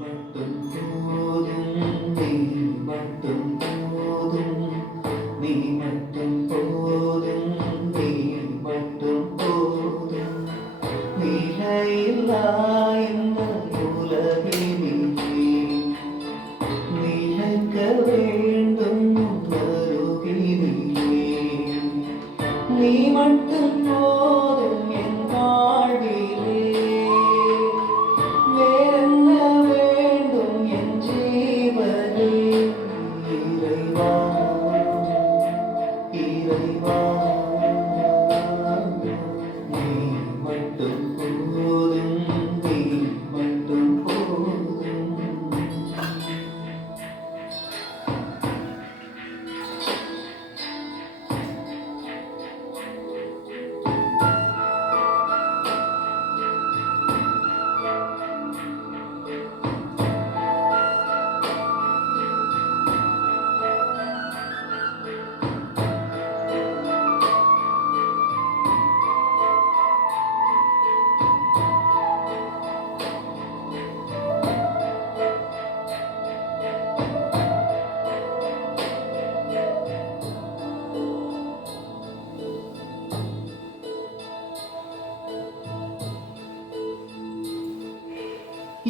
மட்டும் போதும் நீ மட்டும் போதும் நீ மட்டும் போதும் நீ மட்டும் போதும் நிலையில்லா இந்த உலகினிலே நிலைக்க வேண்டும் அருகினிலே நீ மட்டும் போதும் என் வாழ்விலே வேறென்ன வேண்டும் என் ஜீவனே இறைவா இறைவா நீ மட்டும் போதும் நீ மட்டும் போதும்.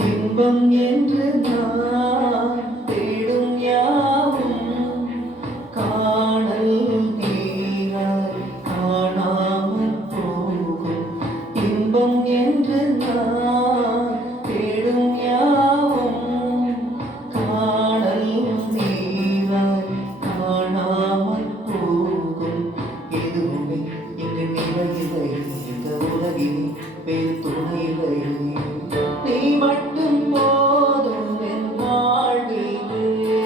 இன்பம் என்று நான் தேடும் யாவும் காணல் நீராய் காணாமல் போகும். இன்பம் என்று நான் தேடும் யாவும் காணல் நீராய் காணாமல் போகும். எதுவுமே இங்கு நிலையில்லை இந்த உலகில் வேறு துணையில்லை நீ மட்டும் போதும் என் வாழ்விலே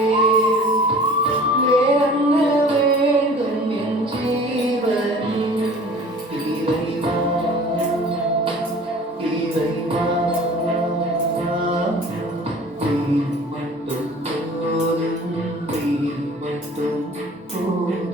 வேறென்ன வேண்டும் என் ஜீவனே இறைவா இறைவா நீ மட்டும் போதும் நீ மட்டும் போதும்.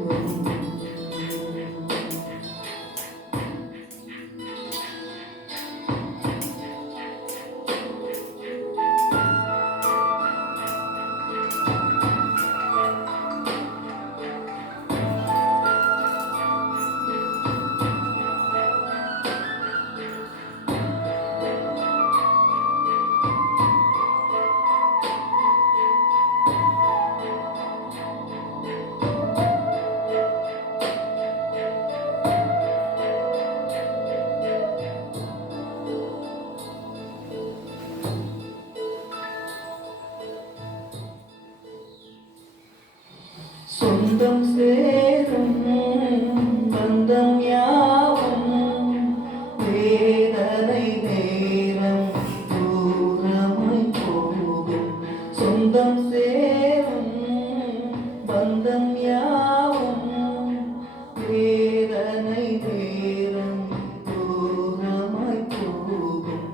சொந்தம் சேரும் பந்தம் யாவும் வேதனை நேரம் தூரமாய் போகும். சொந்தம் சேரும் பந்தம் யாவும் வேதனை நேரம் தூரமாய் போகும்.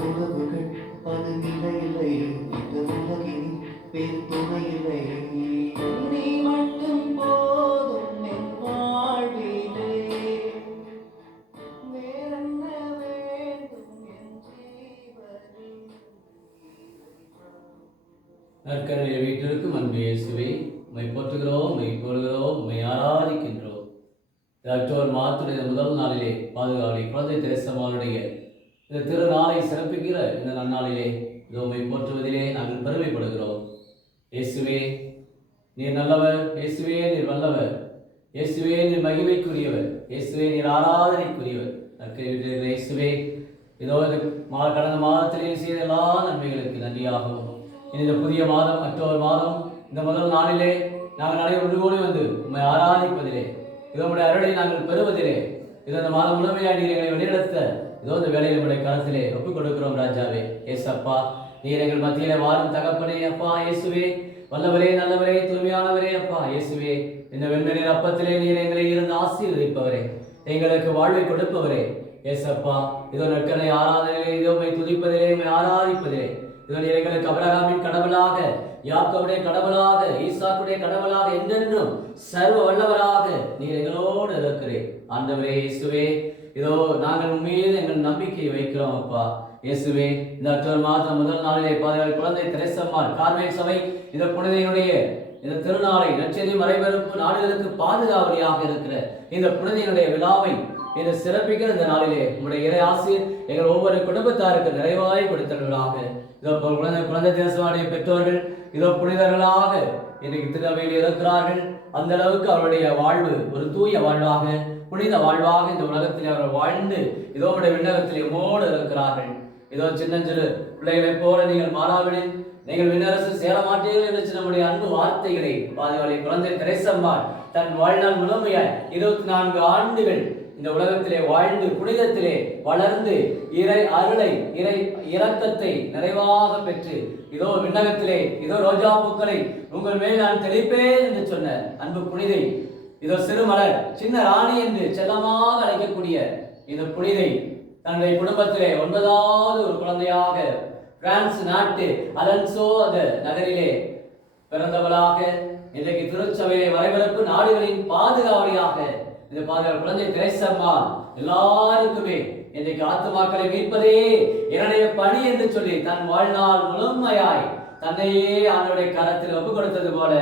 உறவுகள் அது நிலையில்லை இந்த உலகில் வேறு துணையில்லை நீ மட்டும் போதும் என் வாழ்விலே வேறென்ன வேண்டும் என் ஜீவனே. நற்கரையை வீட்டிற்கும் அன்பு இயேசுவே உம்மை போற்றுகிறோம் உம்மை புகழ்கிறோம் உம்மை ஆராதிக்கின்றோம். அக்டோபர் மாதத்துடைய முதல் நாளிலே பாதுகாவலி குழந்தை தேசமானுடைய இந்த திருநாளை சிறப்பிக்கிற இந்த நன்னாளிலே இதோ உம்மை போற்றுவதிலே நாங்கள் பெருமைப்படுகிறோம். இயேசுவே நீர் நல்லவர், இயேசுவே நீர் வல்லவர், இயேசுவே நீர் மகிமைக்குரியவர், இயேசுவே நீர் ஆராதனைக்குரியவர். நற்கரையில் இயேசுவே இதோ கடந்த மாதத்திலே செய்த எல்லா நன்மைகளுக்கு நன்றியாகவும் இந்த புதிய மாதம் அக்டோபர் மாதம் இந்த முதல் நாளிலே நாங்கள் அனைவரும் ஒன்று கூடி வந்து உம்மை ஆராதிப்பதிலே இதோ உடைய அருளை நாங்கள் பெறுவதிலே இதோ இந்த மாதம் முழுமையாக நீர் எங்களை வழிநடத்த இதோ இந்த வேலையை நம்முடைய கருத்திலே ஒப்புக் கொடுக்கிறோம். ராஜாவே ஏசப்பா நீர் எங்கள் மத்தியிலே வாழும் தகப்பனே அப்பா இயேசுவே வல்லவரே நல்லவரே தூய்மையானவரே அப்பா இயேசுவே இந்த வெண்மணீர் அப்பத்திலே நீர் எங்களை இருந்து ஆசீர்வதிப்பவரே எங்களுக்கு வாழ்வை கொடுப்பவரே ஏசப்பா இதோ நற்கரை ஆராதனையிலே இதோ உம்மை துதிப்பதிலே உம்மை ஆராதிப்பதிலே இதோ நீர் எங்களுக்கு அபிரகாமின் கடவுளாக யாக்கோபுடைய கடவுளாக ஈசாக்குடைய கடவுளாக என்றென்றும் சர்வ வல்லவராக நீர் எங்களோடு இருக்கிறேன். ஆண்டவரே இயேசுவே இதோ நாங்கள் உண்மையிலே எங்கள் நம்பிக்கை வைக்கிறோம் அப்பா. இயேசுவே, இந்த அக்டோபர் மாதம் முதல் நாளிலே பாதுகாப்பு குழந்தை தெரேசம்மாள் கார்மேல் சபை இந்த புனிதையினுடைய இந்த திருநாளை நற்செய்தி மறைபரப்பு நாடுகளுக்கு பாதுகாவலியாக இருக்கிற இந்த புனிதையினுடைய விழாவை இந்த சிறப்பிக்கிற இந்த நாளிலே உங்களுடைய இறை ஆசிரியர் எங்கள் ஒவ்வொரு குடும்பத்தாருக்கு நிறைவாய் கொடுத்தவர்களாக. இதோ குழந்தை தெரேசம்மாளுடைய பெற்றோர்கள் இதோ புனிதர்களாக இன்றைக்கு திருவையில் இருக்கிறார்கள். அந்த அளவுக்கு அவருடைய வாழ்வு ஒரு தூய வாழ்வாக, புனித வாழ்வாக இந்த உலகத்தில் அவர்கள் வாழ்ந்து இதோ உடைய விண்ணகத்தில் எம்மோடு இருக்கிறார்கள். இதோ சின்னஞ்சிறு பிள்ளைகளைப் போல நீங்கள் மாறாவிடில் நீங்கள் விண்ணரசு சேர மாட்டீர்கள் என்று நம்முடைய அன்பு வார்த்தைகளை பாதுகாவலி குழந்தை தெரேசம்மாள் தன் வாழ்நாள் முழுமையாய் 24 ஆண்டுகள் இந்த உலகத்திலே வாழ்ந்து புனிதத்திலே வளர்ந்து இறை அருளை இறை இரக்கத்தை நிறைவாக பெற்று இதோ விண்ணகத்திலே இதோ ரோஜா பூக்களை உங்கள் மேல் நான் தெளிப்பேன் என்று சொன்ன அன்பு புனிதை, இதோ சிறுமலர் சின்ன ராணி என்று செல்லமாக அழைக்கக்கூடிய இந்த புனிதை தன்னுடைய குடும்பத்திலே 9வது ஒரு குழந்தையாக பிரான்ஸ் நாட்டு அலன்சோ அந்த நகரிலே பிறந்தவளாக இன்றைக்கு திருச்சபையை வரைபரப்பு நாடுகளின் பாதுகாவலியாக இந்த பாதுகாப்பு குழந்தை தெரேசம்மாள் எல்லாருக்குமே இன்றைக்கு ஆத்துமாக்களை மீட்பதே என்னுடைய பணி என்று சொல்லி தன் வாழ்நாள் முழுமையாய் தன்னையே ஆண்டவருடைய கரத்தில் ஒப்பு கொடுத்தது போல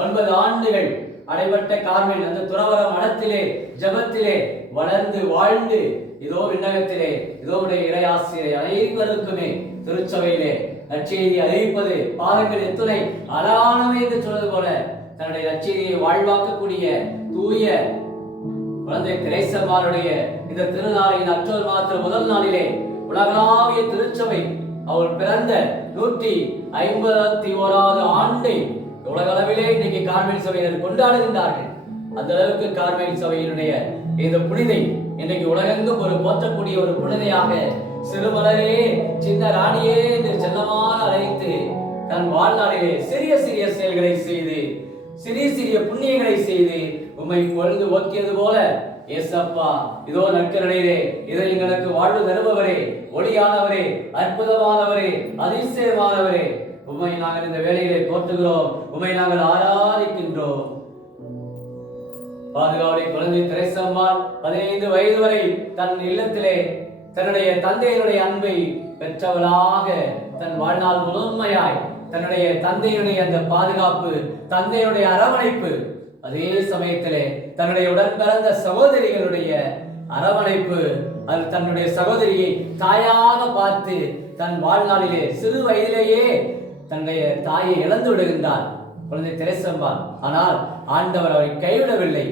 9 ஆண்டுகள் அடைபட்ட கார்மேல் அந்த துறவர மடத்திலே ஜபத்திலே வளர்ந்து வாழ்ந்து இதோ விண்ணகத்திலே இதோ உடைய இறை ஆசிரியரை அனைவருக்குமே திருச்சபையிலே நற்செய்தி அறிவிப்பது பாதங்கள் எத்துணை அலானவை என்று சொல்வது போல தன்னுடைய நற்செய்தியை வாழ்வாக்கக்கூடிய தூய குழந்தை தெரேசம்மாளுடைய இந்த திருநாளின் அக்டோபர் மாதம் முதல் நாளிலே உலகளாவிய திருச்சபை அவள் பிறந்த 151வது ஆண்டை உலக அளவிலே இன்னைக்கு கார்மேல் சபையினர் கொண்டாடுகின்றார்கள். அந்த அளவுக்கு கார்மேல் சபையினுடைய இந்த புனிதை இன்றைக்கு உலகெங்கும் ஒரு போற்றக்கூடிய ஒரு புனிதையாக சிறுமலரே சின்ன ராணியே என்று செல்லமாக அழைத்து தன் வாழ்நாளிலே சிறிய சிறிய செயல்களை செய்து சிறிய சிறிய புண்ணியங்களை செய்து உம்மை பொழுது ஓக்கியது போல ஏசப்பா இதோ நற்கரணையிலே இதை எங்களுக்கு வாழ்வு தருபவரே, ஒளியானவரே, அற்புதமானவரே, அதிசயமானவரே, உம்மை நாங்கள் இந்த வேளையிலே போற்றுகிறோம், உம்மை நாங்கள் ஆராதிக்கின்றோம். பாதுகாவலி குழந்தை தெரேசம்மாள் 15 வயது வரை தன் இல்லத்திலே தன்னுடைய தந்தையினுடைய அன்பை பெற்றவளாக தன் வாழ்நாள் முழுமையாய் தன்னுடைய தந்தையுடைய அந்த பாதுகாப்பு, தந்தையுடைய அரவணைப்பு, அதே சமயத்திலே தன்னுடைய உடன் பிறந்த சகோதரிகளுடைய அரவணைப்பு, அது தன்னுடைய சகோதரியை தாயாக பார்த்து தன் வாழ்நாளிலே சிறு வயதிலேயே தன்னுடைய தாயை இழந்து விடுகின்றார் குழந்தை தெரேசம்மாள். ஆனால் ஆண்டவர் அவரை கைவிடவில்லை.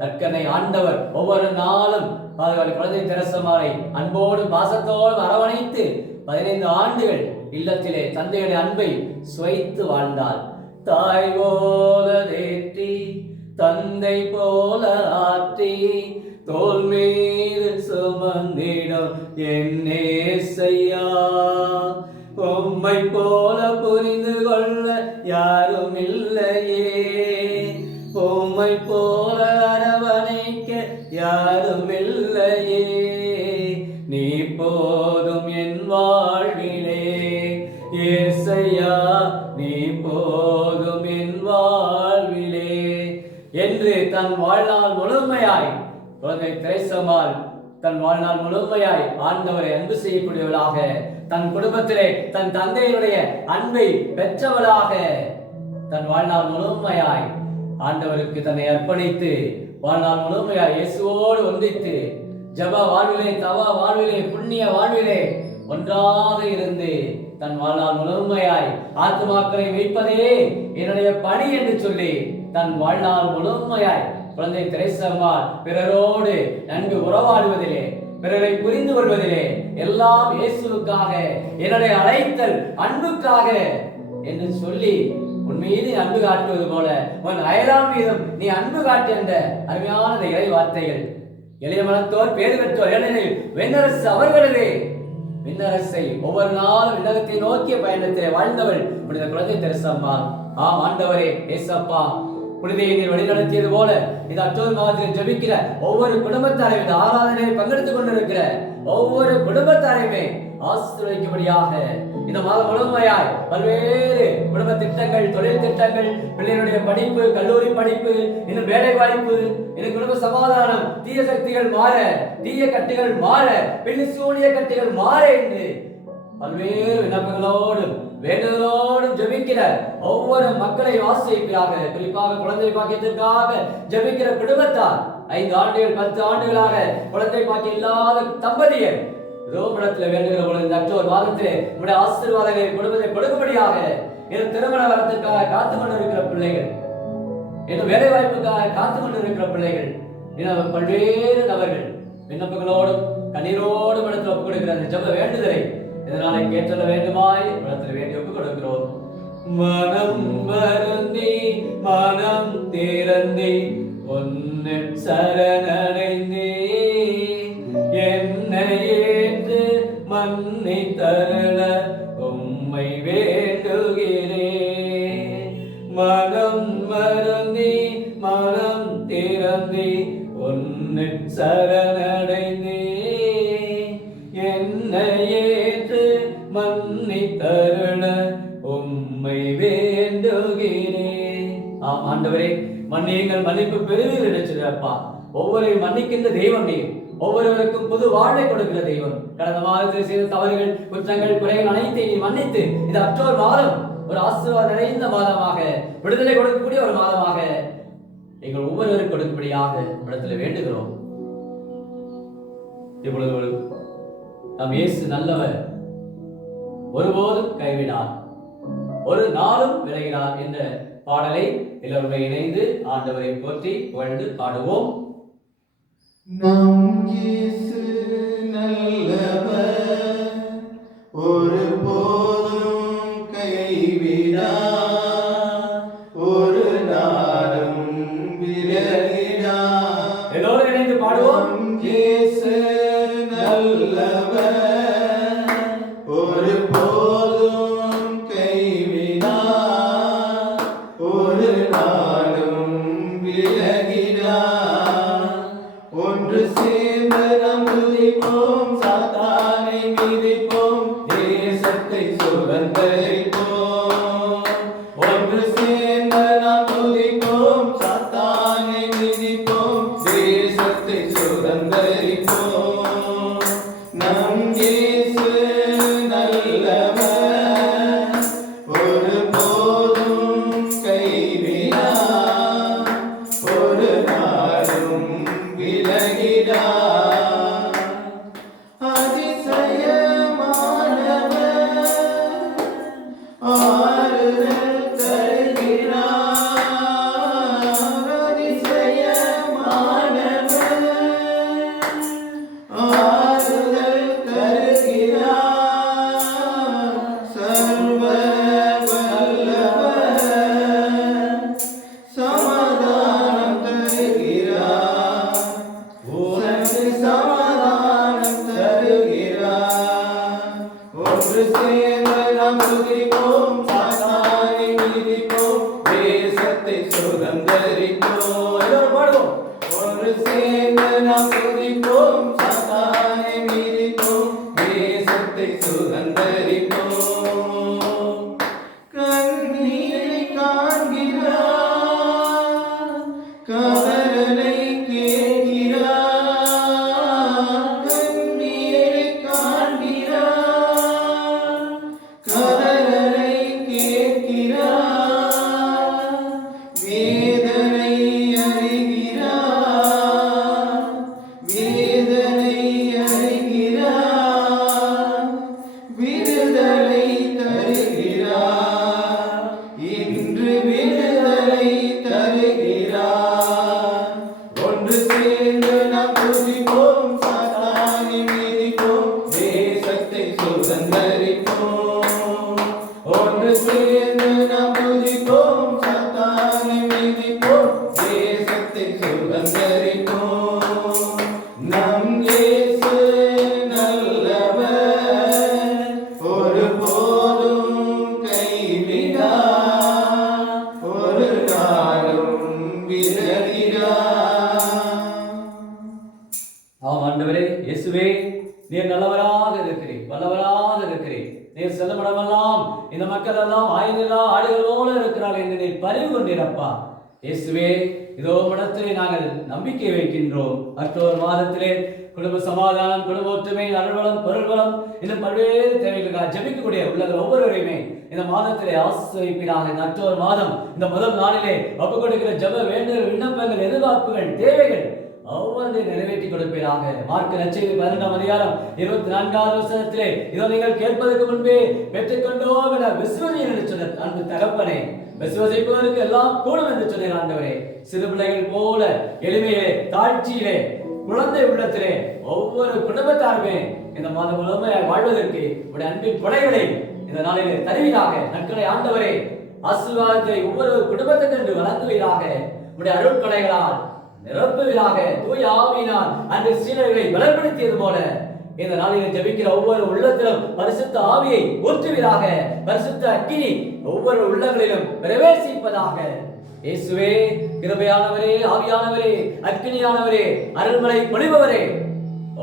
நற்கனை ஆண்டவர் ஒவ்வொரு நாளும் பாதுகாவலி குழந்தை தெரேசம்மாளை அன்போடு பாசத்தோடு அரவணைத்து 15 ஆண்டுகள் இல்லத்திலே தந்தையுடைய அன்பை சுவைத்து வாழ்ந்தாள். தாய் போல தேற்றி தந்தை போல ஆற்றி தோள் மீது சுமந்திடும் என்னேசையா, உம்மை போல புரிந்து கொள்ள யாரும் இல்லையே, உம்மை போல அரவணைக்க யாரும் இல்லையே, நீ போதும் என் வாழ்விலே ஏசையா, நீ போதும் என் வாழ்விலே என்று தன் வாழ்நாள் முழுமையாய் குழந்தை தெரேசம்மாள் தன் வாழ்நாள் முழுமையாய் ஆண்டவரை அன்பு செய்யக்கூடியவளாக தன் குடும்பத்திலே தன் தந்தையினுடைய அன்பை பெற்றவளாக தன் வாழ்நாள் முழுமையாய் ஆண்டவருக்கு தன்னை அர்ப்பணித்து வாழ்நாள் முழுமையாய் இயேசுவோடு ஒன்றித்து ஜப வாழ்விலே, தவ வாழ்விலே, புண்ணிய வாழ்விலே ஒன்றாக இருந்து தன் வாழ்நாள் முழுமையாய் ஆத்துமாக்களை மீட்பதே என்னுடைய பணி என்று சொல்லி தன் வாழ்நாள் முழுமையாய் குழந்தை தெரேசம்மாள் பிறரோடு நன்கு உறவாடுவதிலே, பிறரை புரிந்து கொள்வதிலே எல்லாம் இயேசுவுக்காக, என்னுடைய அழைத்தல் அன்புக்காக என்று சொல்லி உன் மீது அன்பு காட்டுவது போல உன் அயலான் மீதும் நீ அன்பு காட்டு என்ற அருமையான இறை வார்த்தைகள். எளிய மனத்தோர் பேறு பெற்றோர் ஏனெனில் விண்ணரசு அவர்களே. விண்ணரசை ஒவ்வொரு நாளும் விண்ணகத்தை நோக்கிய பயணத்திலே வாழ்ந்தவள் புனித குழந்தை தெரேசம்மாள். ஆம் ஆண்டவரே ஏசப்பா, புனிதையை நீர் வழிநடத்தியது போல இந்த அக்டோபர் மாதத்தில் ஜெபிக்கிற ஒவ்வொரு குடும்பத்தாரையும் இந்த ஆராதனையில் பங்கெடுத்துக் கொண்டிருக்கிற ஒவ்வொரு குடும்பத்தாரையுமே ஆசீர்வதிக்கும்படியாக இந்த மாதம் முழுமையாய் பல்வேறு குடும்ப திட்டங்கள், தொழில் திட்டங்கள், பிள்ளைகளுடைய படிப்பு, கல்லூரி படிப்பு, இன்னும் வேலை வாய்ப்பு, இன்னும் குடும்ப சமாதானம், தீய சக்திகள் மாற, தீய கட்டுகள் மாற, பிள்ளை சூனிய கட்டுகள் மாற என்று பல்வேறு விண்ணப்பங்களோடும் வேண்டுதலோடும் ஜெபிக்கிற ஒவ்வொரு மக்களை ஆசீர்வதிப்பீராக. குறிப்பாக குழந்தை பாக்கியத்திற்காக ஜெபிக்கிற குடும்பத்தார், 5 ஆண்டுகள் 10 ஆண்டுகளாக குழந்தை பாக்கியம் இல்லாத தம்பதியர் ரோமடத்தில் வேண்டுகிற பொழுது இந்த அக்டோபர் மாதத்திலே உங்களுடைய ஆசீர்வாதங்களை குடும்பத்தை கொடுக்கும்படியாக, இன்னும் திருமண வரத்திற்காக காத்து கொண்டிருக்கிற பிள்ளைகள், இன்னும் வேலை வாய்ப்புக்காக காத்து கொண்டிருக்கிற பிள்ளைகள், இன்னும் பல்வேறு நபர்கள் விண்ணப்பங்களோடும் கண்ணீரோடும் இடத்தில் ஒப்புக் கொடுக்கிற அந்த ஜெப வேண்டுதலை இதனால கேட்டல வேண்டுமாய் இடத்துல வேண்டி ஒப்புக் கொடுக்கிறோம். மனம் வருந்தி மனம் திறந்தி உன்னை சரணடைந்தே என்னை ஏற்று மன்னித்தருள உம்மை வேண்டுகிறேன். மனம் வருந்தி மனம் திறந்தி உன்னை சரணடைந்தே என்னை ஏற்று மன்னித்தருள உம்மை வேண்டுகிறேன். ஆம் ஆண்டவரே, மன்னியுங்கள், மன்னிப்பு பெறுவீர் நினைச்சிருப்பா. ஒவ்வொருவரையும் மன்னிக்கின்ற தெய்வம் நீர், ஒவ்வொருவருக்கும் புது வாழ்வை கொடுக்கிற தெய்வம். கடந்த மாதத்தில் செய்த தவறுகள், குற்றங்கள், குறைகள் அனைத்தையும் நீ மன்னித்து இந்த அக்டோபர் மாதம் ஒரு ஆசீர்வாதம் நிறைந்த மாதமாக, விடுதலை கொடுக்கக்கூடிய ஒரு மாதமாக எங்கள் ஒவ்வொருவரும் கொடுக்கும்படியாக இடத்துல வேண்டுகிறோம். இப்பொழுது நம் இயேசு நல்லவர், ஒருபோதும் கைவிடார், ஒரு நாளும் விலகினார் என்ற பாடலை எல்லோருமே இணைந்து ஆண்டவரை போற்றி புகழ்ந்து பாடுவோம். நம் இயேசு நல்லவர், ஒருபோதும் கைவிடார், ஒரு நாளும் விலகிடார். எல்லோரும் இணைந்து பாடுவோம். இயேசு நல்லவர், ஒருபோதும் கைவிடார், ஒரு நாளும் விலகிடார். ஒன்று சேர்ந்து நாம் துதிப்போம், சாத்தானை மிதிப்போம், தேசத்தை சுதந்தரிப்போம். ஒன்று சேர்ந்து நாம் துதிப்போம், சாத்தானை மிதிப்போம், தேசத்தை சுதந்தரிப்போம். நம் இயேசு நல்லவர், ஒருபோதும் கைவிடார், ஒரு நாளும் விலகிடார். அதிசயமானவர், ஆறுதல் தருகிறார். அதிசயமானவர், ஆறுதல் தருகிறார். சர்வ வல்லவர், சமாதானம் தருகிறார். உனக்கு சமாதானம் தருகிறார். ஒன்று சேர்ந்து நாம் துதிப்போம், சாத்தானை மிதிப்போம், தேசத்தை சுதந்தரிப்போம். எல்லோரும் பாடுவோம். ஒன்று சேர்ந்து நாம் துதிப்போம், சாத்தானை மிதிப்போம், தேசத்தை சுதந்தரிப்போம். கண்ணீரை காண்கிறார், கதறலை கேட்கிறார். கண்ணீரை காண்கிறார், கதறலை கேட்கிறார். வேதனை அறிகிறார், வேதனை அறிகிறார். விடுதலை தருகிறார், இன்று விடுதலை தருகிறார். ஒன்று சேர்ந்து நாம் துதிப்போம், சாத்தானை மிதிப்போம், தேசத்தை சுதந்தரிப்போம். ஒன்று சேர்ந்து நாம் துதிப்போம், சாத்தானை மிதிப்போம், தேசத்தை சுதந்தரிப்போம். நம் இயேசு நல்லவர், ஒருபோதும் கைவிடார், ஒரு நாளும் விலகிடார். ஆம் ஆண்டவரே, இயேசுவே, நீர் நல்லவராக இருக்கிறீர், வல்லவராக புறமெல்லாம் இந்த மக்கள் எல்லாம் ஆயுதலா ஆடுகள் போல இருக்கிறார்கள் என்று நீ பறிவு கொண்டிருப்பா. இயேசுவே, இதோ மனத்திலே நாங்கள் நம்பிக்கை வைக்கின்றோம். அக்டோபர் மாதத்திலே குடும்ப சமாதானம், குடும்ப ஒற்றுமை, அருள்வளம், பொருள்வளம், இன்னும் பல்வேறு தேவைகளுக்காக ஜெபிக்கக்கூடிய உள்ளவர் ஒவ்வொருவரையுமே இந்த மாதத்திலே ஆசிர்வதிப்பீராக. இந்த அக்டோபர் மாதம் இந்த முதல் நாளிலே ஒப்பு கொடுக்கிற ஜெப வேண்டுதல், விண்ணப்பங்கள், எதிர்பார்ப்புகள், தேவைகள் ஒவ்வொன்றை நிறைவேற்றி கொடுப்பீராக. மார்க்கு நற்செய்தி 12ஆம் அதிகாரம் 24வது வசனத்திலே, இதோ நீங்கள் கேட்பதற்கு முன்பே பெற்றுக்கொண்டோம் என விசுவசியுங்கள் என்று சொன்ன அன்பு தகப்பனே, விசுவசிப்பவருக்கு எல்லாம் கூடும் என்று சொன்ன ஆண்டவரே, சிறு பிள்ளைகள் போல எளிமையிலே, தாழ்ச்சியிலே, குழந்தை உள்ளத்திலே ஒவ்வொரு குடும்பத்தாருமே இந்த மாதம் முழுமையாக வாழ்வதற்கு உடைய அன்பின் கொடைகளை இந்த நாளிலே தருவீராக. நற்கொடை ஆண்டவரே, ஆசீர்வாதத்தை ஒவ்வொரு குடும்பத்துக்கு வழங்குவீராக. உடைய அருட்கொடைகளால் நிரப்புவீராக. தூய ஆவியினால் அந்த சீடர்களை பலப்படுத்தியது போல இந்த நாளிலே ஜெபிக்கிற ஒவ்வொரு உள்ளத்திலும் பரிசுத்த ஆவியை ஊற்றுவீராக. பரிசுத்த அக்கினி ஒவ்வொரு உள்ளங்களிலும் பிரவேசிப்பதாக. இயேசுவே, கிருபையானவரே, ஆவியானவரே, அக்கினியானவரே, அருள்மலை பொழிபவரே,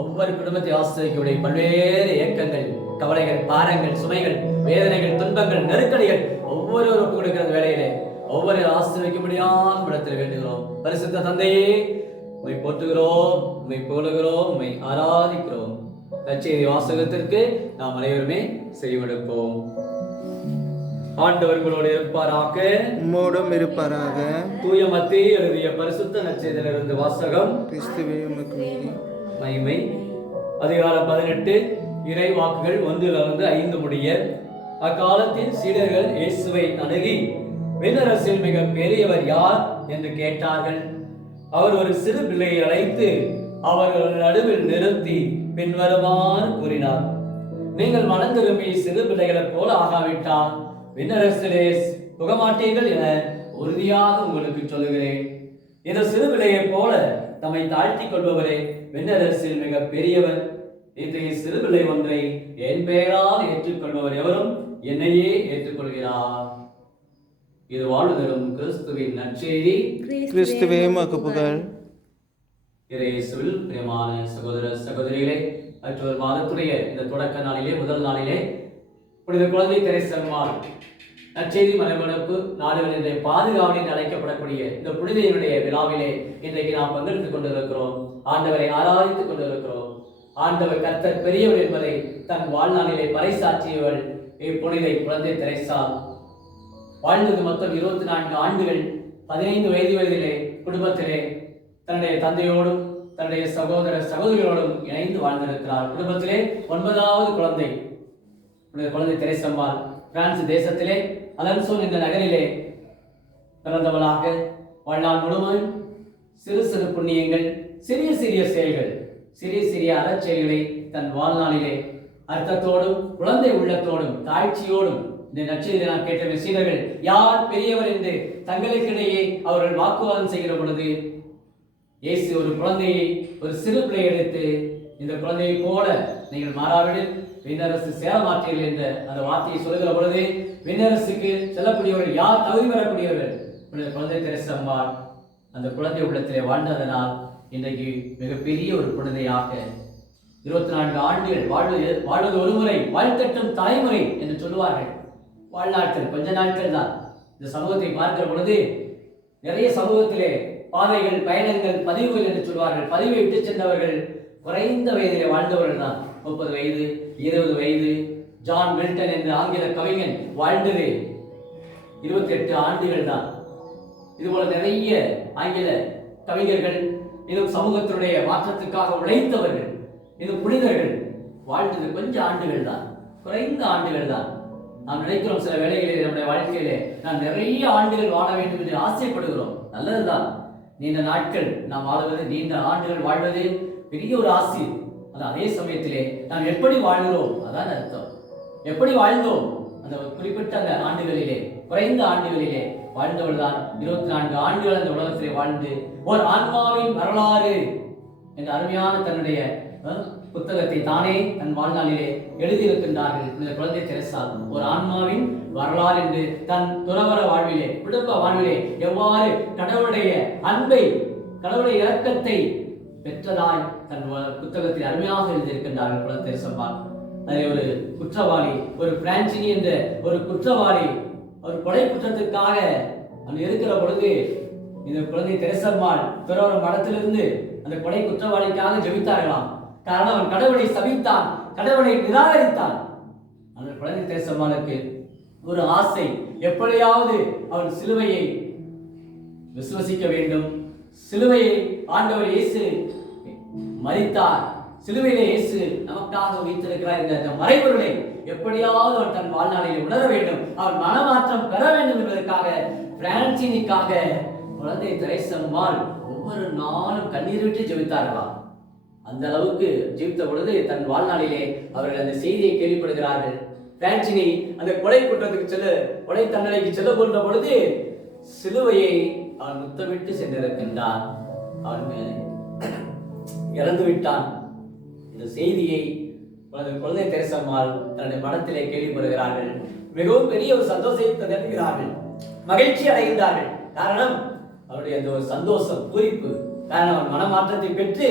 ஒவ்வொரு குடும்பத்தை ஆசிரியக்கூடிய பல்வேறு ஏக்கங்கள், கவலைகள், பாரங்கள், சுமைகள், வேதனைகள், துன்பங்கள், நெருக்கடிகள் ஒவ்வொருவரும் கொடுக்கிற வேலையிலே ஒவ்வொரு ஆசிரியக்கும்படியாக இடத்தில் வேண்டுகிறோம். பரிசுத்த தந்தையே, உம்மை போற்றுகிறோம், உம்மை புகழுகிறோம், உம்மை ஆராதிக்கிறோம். நற்செய்தி வாசகத்திற்கு நாம் அனைவருமே செவிமடுப்போம். ஆண்டவர் உங்களோடு இருப்பாராக, உம்மோடும் இருப்பாராக. தூய மத்தேயு எழுதிய பரிசுத்த நற்செய்தியிலிருந்து வாசகம். கிறிஸ்துவே உமக்கு மகிமை. அதிகாரம் 18, இறை வாக்குகள் 1-5 முடிய. அக்காலத்தில் சீடர்கள் இயேசுவை அணுகி, விண்ணரசில் மிக பெரியவர் யார் என்று கேட்டார்கள். அவர் ஒரு சிறு பிள்ளையை அழைத்து அவர்கள் நடுவில் நிறுத்தி பின்வருமாறு கூறினார்: நீங்கள் மனம் திரும்பி சிறு பிள்ளைகளைப் போல ஆகாவிட்டால் விண்ணரசிலே புகமாட்டீர்கள் என உறுதியாக உங்களுக்கு சொல்லுகிறேன். இந்த சிறு பிள்ளையைப் போல தம்மை தாழ்த்திக் கொள்பவரே விண்ணரசில் மிக பெரியவர். இத்தகைய சிறு பிள்ளை ஒன்றை என் பெயரால் ஏற்றுக்கொள்பவர் எவரும் என்னையே ஏற்றுக்கொள்கிறார். இது வாழ்வுதரும் கிறிஸ்துவின் நற்செய்தி. கிறிஸ்துவே உமக்கு புகழ். இயேசுவில் பிரியமான சகோதர சகோதரிகளே, அக்டோபர் மாதத்துடைய இந்த தொடக்க நாளிலே, முதல் நாளிலே புனித குழந்தை தெரேசாள் நற்செய்தி மறைபரப்பு நாடுகளினுடைய பாதுகாவல் என்று அழைக்கப்படக்கூடிய இந்த புனிதையினுடைய விழாவிலே இன்றைக்கு நாம் பங்கெடுத்துக் கொண்டிருக்கிறோம். ஆண்டவரை ஆராதித்துக் கொண்டிருக்கிறோம். ஆண்டவர் கர்த்தர் பெரியவர் என்பதை தன் வாழ்நாளிலே பறைசாற்றியவள் இப்புனிதை குழந்தை தெரேசாள். வாழ்ந்தது மொத்தம் 24 ஆண்டுகள். 15 வயதிலே குடும்பத்திலே தன்னுடைய தந்தையோடும் தன்னுடைய சகோதர சகோதரிகளோடும் இணைந்து வாழ்ந்திருக்கிறார். குடும்பத்திலே 9வது குழந்தை. குழந்தை தெரேசாள் பிரான்ஸ் தேசத்திலே அலன்சோன் என்ற நகரிலே பிறந்தவளாக வாழ்நாள் முழுவதும் சிறு சிறு புண்ணியங்கள், சிறிய சிறிய செயல்கள், சிறிய சிறிய அறச்செயல்களை தன் வாழ்நாளிலே அர்த்தத்தோடும் குழந்தை உள்ளத்தோடும் தாழ்ச்சியோடும் இந்த நற்செய்தியை நாம் கேட்ட சீடர்கள் யார் பெரியவர் என்று தங்களுக்கிடையே அவர்கள் வாக்குவாதம் செய்கிற பொழுது, இயேசு ஒரு குழந்தையை, ஒரு சிறு பிள்ளை எடுத்து, இந்த குழந்தையை போல நீங்கள் மாறாவிடில் விண்ணரசு சேர மாற்றீர்கள் என்ற அந்த வார்த்தையை சொல்லுகிற பொழுது, விண்ணரசுக்கு செல்லக்கூடியவர்கள் யார் தகுதி பெறக்கூடியவர்கள்? குழந்தை தெரேசாள் அந்த குழந்தை உள்ளத்திலே வாழ்ந்ததனால் இன்றைக்கு மிகப்பெரிய ஒரு குழந்தையாக 24 ஆண்டுகள் வாழ்வது ஒரு முறை, வாழ்த்தட்டும் தலைமுறை என்று சொல்லுவார்கள். வாழ்நாட்கள் கொஞ்ச நாட்கள் தான். இந்த சமூகத்தை பார்க்கிற பொழுது நிறைய சமூகத்திலே பாதைகள், பயணங்கள், பதிவுகள் என்று சொல்வார்கள். பதிவை விட்டு சென்றவர்கள் குறைந்த வயதிலே வாழ்ந்தவர்கள் தான். 30 வயது, 20 வயது. ஜான் மில்டன் என்ற ஆங்கில கவிஞன் வாழ்ந்தது 28 ஆண்டுகள் தான். இதுபோல நிறைய ஆங்கில கவிஞர்கள், இன்னும் சமூகத்தினுடைய மாற்றத்துக்காக உழைத்தவர்கள், இது புனிதர்கள் வாழ்ந்தது கொஞ்சம் ஆண்டுகள் தான், குறைந்த ஆண்டுகள் தான். நாம் நினைக்கிறோம் சில வேளைகளில் நம்முடைய வாழ்க்கையிலே நாம் நிறைய ஆண்டுகள் வாழ வேண்டும் என்று ஆசைப்படுகிறோம். நல்லதுதான். நீண்ட நாட்கள் நாம் வாழ்வது, நீண்ட ஆண்டுகள் வாழ்வது பெரிய ஒரு ஆசை. அதே சமயத்திலே நாம் எப்படி வாழ்கிறோம் அதான் அர்த்தம். எப்படி வாழ்ந்தோம் அந்த குறிப்பிட்ட அந்த ஆண்டுகளிலே, குறைந்த ஆண்டுகளிலே வாழ்ந்தவள் தான் 24 ஆண்டுகள் அந்த உலகத்திலே வாழ்ந்து ஒரு ஆன்மாவின் வரலாறு என்ற அருமையான தன்னுடைய புத்தகத்தை தானே தன் வாழ்நாளிலே எழுதியிருக்கின்றார்கள். இந்த குழந்தை தெரேசாள் ஒரு ஆன்மாவின் வரலாறு என்று தன் துறவற வாழ்விலே, குடும்ப வாழ்விலே எவ்வாறு கடவுளுடைய அன்பை, கடவுளுடைய இரக்கத்தை பெற்றதாய் தன் புத்தகத்தில் அருமையாக எழுதியிருக்கின்றார்கள் குழந்தை தெரேசாள். அதில் ஒரு குற்றவாளி, ஒரு பிரான்சினி என்ற ஒரு குற்றவாளி, ஒரு கொலை குற்றத்துக்காக அங்கு இருக்கிற பொழுது இந்த குழந்தை தெரசம்மாள் பிறவரும் மடத்திலிருந்து அந்த கொலை குற்றவாளிக்காக ஜெபித்தார்களாம். காரணம், அவன் கடவுளை சபித்தான், கடவுளை நிராகரித்தான். அந்த குழந்தை தெரசம்மாளுக்கு ஒரு ஆசை, எப்படியாவது அவன் சிலுவையை விசுவசிக்க வேண்டும். சிலுவையை ஆண்டவர் இயேசு மரித்தார், சிலுவையிலே இயேசு நமக்காக வைத்திருக்கிறார் என்ற மறைபொருளை எப்படியாவது அவன் தன் வாழ்நாளில் உணர வேண்டும், அவன் மனமாற்றம் பெற வேண்டும் என்பதற்காக பிரான்சினிக்காக குழந்தை தெரசம்மாள் ஒவ்வொரு நாளும் கண்ணீர் விட்டு ஜெபித்தார்களாம். அந்த அளவுக்கு ஜெபித்த பொழுது தன் வாழ்நாளிலே அவர்கள் அந்த செய்தியை கேள்விப்படுகிறார்கள். பிரான்சினி அந்த கொலை குற்றத்துக்கு கொலை தண்டனைக்கு செல்ல போன்ற பொழுது சிலுவையை அவன் முத்தமிட்டு சென்றிருக்கின்றான், அவன் இறந்து விட்டான். இந்த செய்தியை குழந்தை தெரசம்மாள் தன்னுடைய மனத்திலே கேள்விப்படுகிறார்கள். மிகவும் பெரிய ஒரு சந்தோஷத்தை அடைகிறார்கள், மகிழ்ச்சி அடைகின்றார்கள். காரணம், அவருடைய அந்த ஒரு சந்தோஷம் பூரிப்பு. காரணம், அவன் மனமாற்றத்தை பெற்று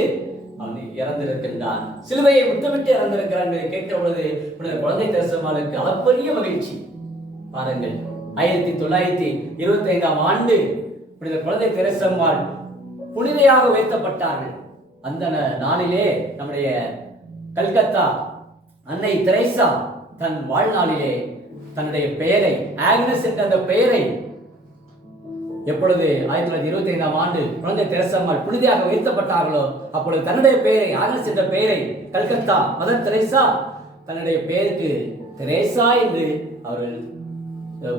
அவன் இறந்திருக்கின்றான், சிலுவையை முத்தமிட்டு இறந்திருக்கிறான் என்பதை கேட்ட பொழுது குழந்தை தெரசம்மாளுக்கு அளப்பரிய மகிழ்ச்சி. பாருங்கள், 1925ஆம் ஆண்டு குழந்தை தெரசம்மாள் புனிதையாக உயர்த்தப்பட்டார்கள். அந்த நாளிலே நம்முடைய கல்கத்தா அன்னை தெரேசா தன் வாழ்நாளிலே தன்னுடைய பெயரை, ஆக்னஸ் என்ற அந்த பெயரை, எப்பொழுது 1925ஆம் ஆண்டு குழந்தை தெரசம்மாள் புனிதையாக உயர்த்தப்பட்டார்களோ அப்பொழுது தன்னுடைய பெயரை, ஆக்னஸ் என்ற பெயரை கல்கத்தா மதர் தெரேசா தன்னுடைய பெயருக்கு தெரேசா என்று அவர்கள்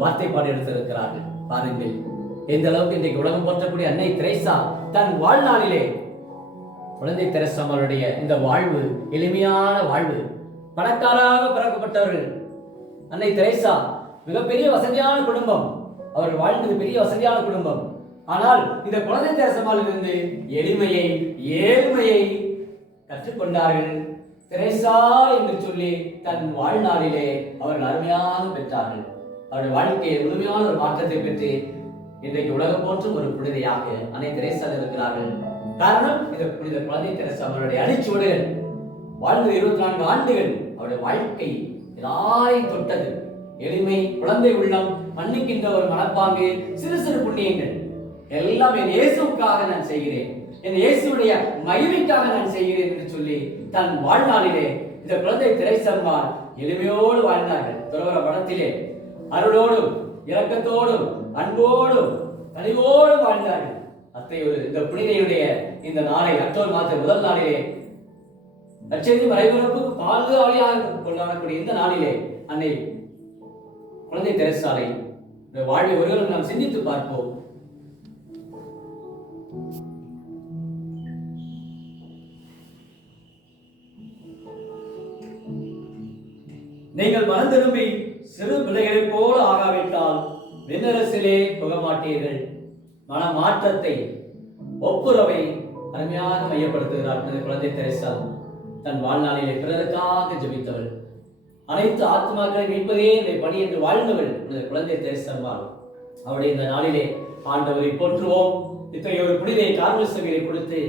வார்த்தை பாடி எடுத்திருக்கிறார்கள். பாருங்கள், எந்த அளவுக்கு இன்றைக்கு உலகம் போற்றக்கூடிய அன்னை தெரேசா தன் வாழ்நாளிலே குழந்தை தெரசம்மாளுடைய இந்த வாழ்வு எளிமையான வாழ்வு, பணக்காராக பிறக்கப்பட்டவர்கள். அன்னை தெரேசா மிகப்பெரிய வசதியான குடும்பம், அவர்கள் வாழ்ந்தது பெரிய வசதியான குடும்பம். ஆனால் இந்த குழந்தை தெரசம்மாளிலிருந்து எளிமையை, ஏழ்மையை கற்றுக்கொண்டார்கள். தெரேசா என்று சொல்லி தன் வாழ்நாளிலே அவர்கள் அருமையாக பெற்றார்கள். அவருடைய வாழ்க்கையை முழுமையான ஒரு மாற்றத்தை பெற்று இன்றைக்கு உலகம் போற்றும் ஒரு புனிதையாக அன்னை தெரேசா இருக்கிறார்கள். காரணம், இந்த புனித குழந்தை தெரசா அவருடைய அடிச்சுவடுகள் வாழ்ந்து 24 ஆண்டுகள் அவருடைய வாழ்க்கை எல்லாரையும் தொட்டது. எளிமை, குழந்தை உள்ளம், மன்னிக்கின்ற ஒரு மனப்பாங்கு, சிறு சிறு புண்ணியங்கள் எல்லாம் என் இயேசுக்காக நான் செய்கிறேன், என் இயேசுடைய மகிமைக்காக நான் செய்கிறேன் என்று சொல்லி தன் வாழ்நாளிலே இந்த குழந்தை தெரசம்மாள் எளிமையோடு வாழ்ந்தார்கள். துறவற படத்திலே அருளோடும் இரக்கத்தோடும் அன்போடும் கனிவோடும் வாழ்ந்தார்கள். அத்தை ஒரு இந்த புனிதையுடைய இந்த நாளை, அக்டோபர் மாத முதல் நாளிலே நற்செய்தி மறைபரப்புக்கு பாதுகாவலியாக கொண்டாடக்கூடிய இந்த நாளிலே அன்னை குழந்தை தெரசாலை வாழ்வை ஒருவரும் நாம் சிந்தித்து பார்ப்போம். நீங்கள் மனம் திரும்பி சிறு பிள்ளைகளைப் போல ஆகாவிட்டால் விண்ணரசிலே புக மாட்டீர்கள். மன மாற்றத்தை, ஒப்புரவை அருமையாக மையப்படுத்துகிறார் குழந்தை தெரசா. தன் வாழ்நாளிலே பிறருக்காக ஜெபித்தவள், அனைத்து ஆத்மாக்களை மீட்பதே இந்த பணி என்று வாழ்ந்தவள் குழந்தை தெரசம்மாள். அவருடைய இந்த நாளிலே ஆண்டவரை போற்றுவோம். இத்தகைய ஒரு புனிதை கார்மல் சபையை கொடுத்து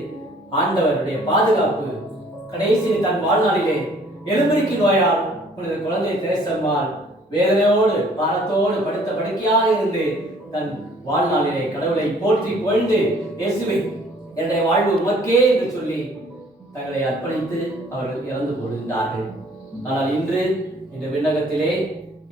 ஆண்டவருடைய பாதுகாப்பு கடைசியில் தன் வாழ்நாளிலே எலும்பிரிக்கு நோயால் குழந்தை தெரசம்மாள் வேதனையோடு பாரத்தோடு படுத்த படுக்கையாக இருந்து தன் வாழ்நாளிலே கடவுளை போற்றி புகழ்ந்து இயேசுவே என்னுடைய வாழ்வு உமக்கே என்று சொல்லி தங்களை அர்ப்பணித்து அவர்கள் இறந்து போடுகின்றார்கள். ஆனால் இன்று இந்த விண்ணகத்திலே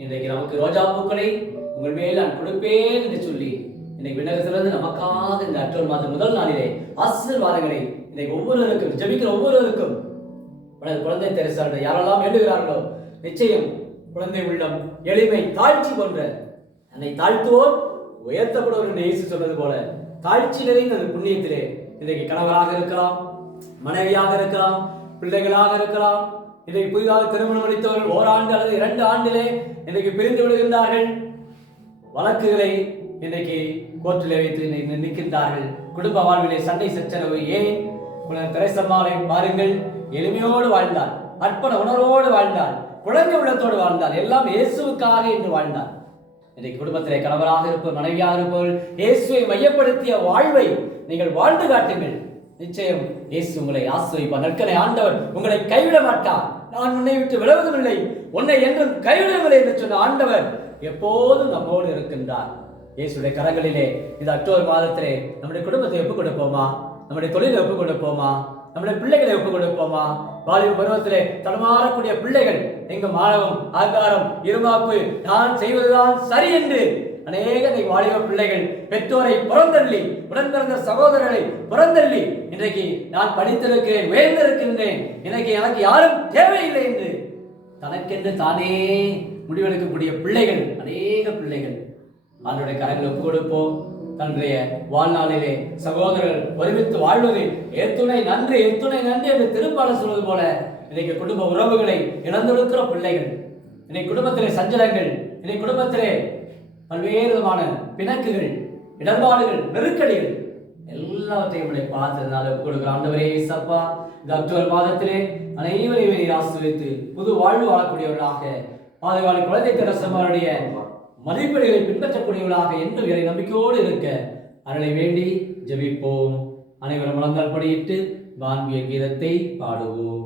இன்றைக்கு நமக்கு ரோஜா பூக்களை உங்கள் மேல் நான் கொடுப்பேன் என்று சொல்லி இன்றைக்கு விண்ணகத்திலிருந்து நமக்காக இந்த அக்டோபர் மாதம் முதல் நாளிலே ஆசீர்வாதங்களை இன்றைக்கு ஒவ்வொருவருக்கும் ஜெபிக்கிற ஒவ்வொருவருக்கும் குழந்தை தெரசா யாரெல்லாம் வேண்டுகிறார்களோ நிச்சயம் குழந்தை உள்ளம், எளிமை, தாழ்ச்சி போன்ற என்னை தாழ்த்துவோர் உயர்த்தப்படுவோர் என்று இயேசு சொன்னது போல தாழ்ச்சி நிறைந்த அந்த புண்ணியத்திலே இன்றைக்கு கணவராக இருக்கலாம், மனைவியாக இருக்கலாம், பிள்ளைகளாக இருக்கலாம். இன்றைக்கு புதிதாக திருமணம் முடித்தவர்கள் ஓராண்டு அல்லது 2 ஆண்டிலே இன்றைக்கு பிரிந்து விடுகின்றார்கள். வழக்குகளை இன்றைக்கு கோர்ட்டிலே வைத்து நிற்கின்றார்கள். குடும்ப வாழ்விலே சண்டை சச்சரவு. ஏன்? தெரசம்மாளை பாருங்கள், எளிமையோடு வாழ்ந்தார், அர்ப்பண உணர்வோடு வாழ்ந்தார், குழந்தை உள்ளத்தோடு வாழ்ந்தார், எல்லாம் இயேசுவுக்காக என்று வாழ்ந்தார். இன்றைக்கு குடும்பத்திலே கணவராக இருப்பவர், மனைவியாக இருப்பவர் இயேசுவை மையப்படுத்திய வாழ்வை நீங்கள் வாழ்ந்து காட்டுங்கள். நிச்சயம் இயேசு உங்களை ஆசீர்வதிப்பார். நற்கனை ஆண்டவர் உங்களை கைவிட மாட்டார். நான் உன்னை விட்டு விலகுவதில்லை, உன்னை என்றும் கைவிடவில்லை என்று சொன்ன ஆண்டவர் எப்போதும் நம்மோடு இருக்கின்றார். இயேசுடைய கரங்களிலே இந்த அக்டோபர் மாதத்திலே நம்முடைய குடும்பத்தை ஒப்புக் கொடுப்போமா? நம்முடைய தொழிலை ஒப்புக் கொடுப்போமா? நம்முடைய பிள்ளைகளை ஒப்புக் கொடுப்போமா? வாலிப பருவத்திலே தடமாறக்கூடிய பிள்ளைகள் எங்கும் ஆணவம், ஆங்காரம், இருமாப்பு, நான் செய்வதுதான் சரி என்று அநேக வாலிப பிள்ளைகள் பெற்றோரை புறந்தள்ளி, உடன் பிறந்த சகோதரரை புறந்தள்ளி, இன்றைக்கு நான் படித்திருக்கிறேன், உயர்ந்திருக்கின்றேன், எனக்கு யாரும் தேவையில்லை என்று தனக்கென்று தானே முடிவெடுக்கக்கூடிய பிள்ளைகள், அநேக பிள்ளைகள். ஆண்டவருடைய கரங்களை ஒப்புக் கொடுப்போம். தன்னுடைய வாழ்நாளிலே சகோதரர்கள் ஒருமித்து வாழ்வதில் எத்துணை நன்றி என்று திருப்பாடல் சொல்வது போல இன்றைக்கு குடும்ப உறவுகளை இழந்தொடுக்கிற பிள்ளைகள், இன்னைக்கு குடும்பத்திலே சஞ்சலங்கள், இன்னைக்கு குடும்பத்திலே பல்வேறு விதமான பிணக்குகள், இடர்பாடுகள், நெருக்கடிகள் எல்லாத்தையும் பார்த்ததுனால ஒப்புக் கொடுக்கிற ஆண்டவரே சப்பா, இந்த அக்டோபர் மாதத்திலே அனைவரையும் ஆசீர்வதித்து புது வாழ்வு வாழக்கூடியவர்களாக, பாதுகாப்பு குழந்தை தெரசமாருடைய மதிப்பீடுகளை பின்பற்றக்கூடியவர்களாக என்று இறை நம்பிக்கையோடு இருக்க அருளை வேண்டி ஜெபிப்போம். அனைவரும் முழங்கால் படியிட்டு வான்பிய கீதத்தை பாடுவோம்.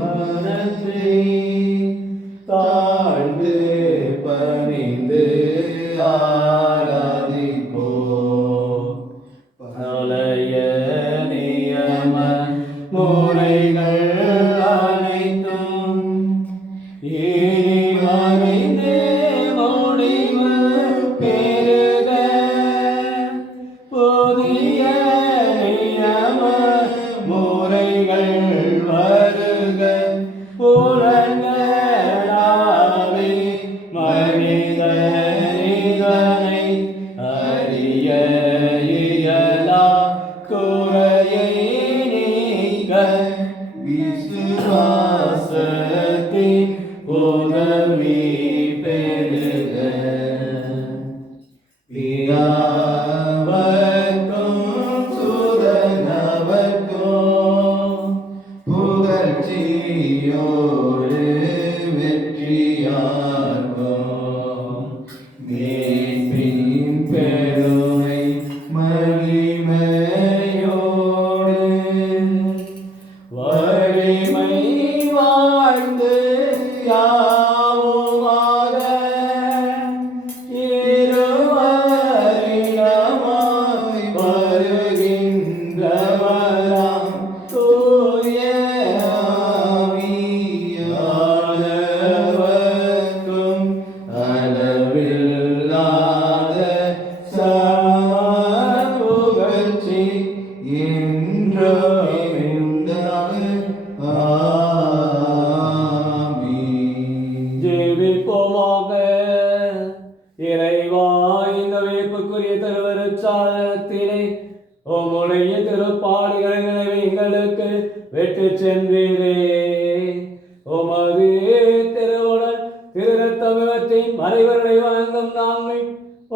மனத்தை தாழ்ந்து பணிந்து ஆராதிப்போ பழைய நியம முறைகள் அனைத்தும் இனி மறைந்து முடிவு பெறுக. புதிய நியம முறைகள் வருக. புலன்களாலே மனிதனை அறிய இயலா குறையை நீக்க விசுவாசத்தின் உதவி பெறுக. பிதாவர்க்கும் சுதனவர்க்கும் புகழ்ச்சியோடு வெற்றியார்க்கும் மீட்பின் பெருமை மகிமையோடு வலிமை வாழ்ந்து யாவுமாக இருவரிடமாய் வருகின்றவராம் தூய ஆவியானவர்க்கும் அளவில்லாத சம புகழ்ச்சி என்றும் ஜெபிப்போமாக. இறைவா, இந்த வியப்புக்குரிய திருவருட்சாதனத்திலே உம்முடைய திருப்பாடுகளை நினைவு எங்களுக்கு விட்டு சென்றீரே. உமது திருவுடல் திருரத்தமிவற்றின் மறைவர்களை வழங்கும் நாங்கள்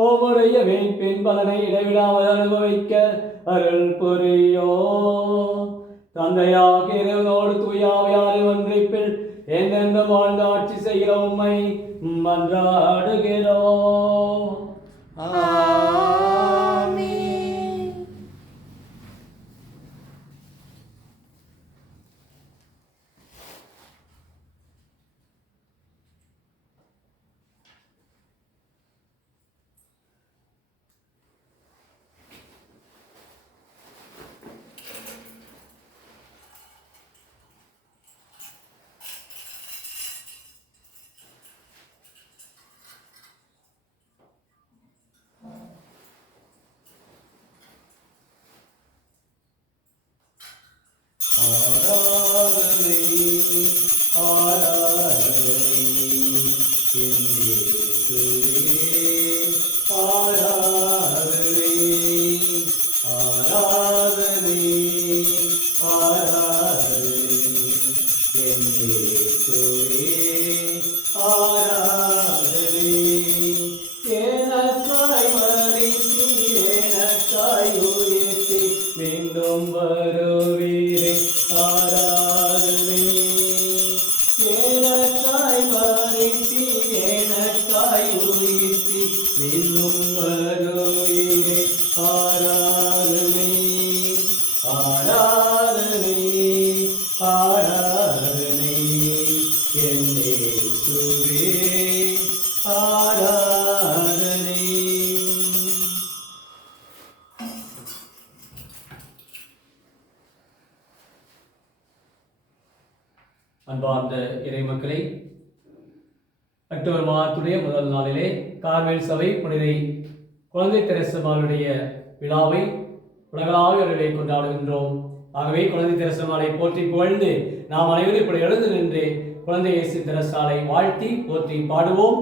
உம்முடைய மீட்பின் பலனை இடைவிடாமல் அனுபவிக்க அருள் புரியோ. தந்தையாக இறைவனோடு தூயாவையாரின் ஒன்றிப்பில் எந்தெந்த வாழ்ந்து ஆட்சி செய்கிற உம்மை மன்றாடுகிறோம். ஆராதனை ஆராதனை இயேசுவே, ஆராதனை ஆராதனை ஆராதனை இயேசுவே, ஆராதனை எனக்காய் மரித்தீர் அன்பார்ந்த இறைமக்களை, அக்டோபர் மாதத்துடைய முதல் நாளிலே கார்மேல் சபை புனிதை குழந்தை தெரசம்மாளுடைய விழாவை உலகளாவிய அளவிலே கொண்டாடுகின்றோம். ஆகவே குழந்தை தெரசம்மாளை போற்றி புகழ்ந்து நாம் அனைவரும் இப்படி எழுந்து நின்று குழந்தை இயேசு தெரசாலை வாழ்த்தி போற்றி பாடுவோம்.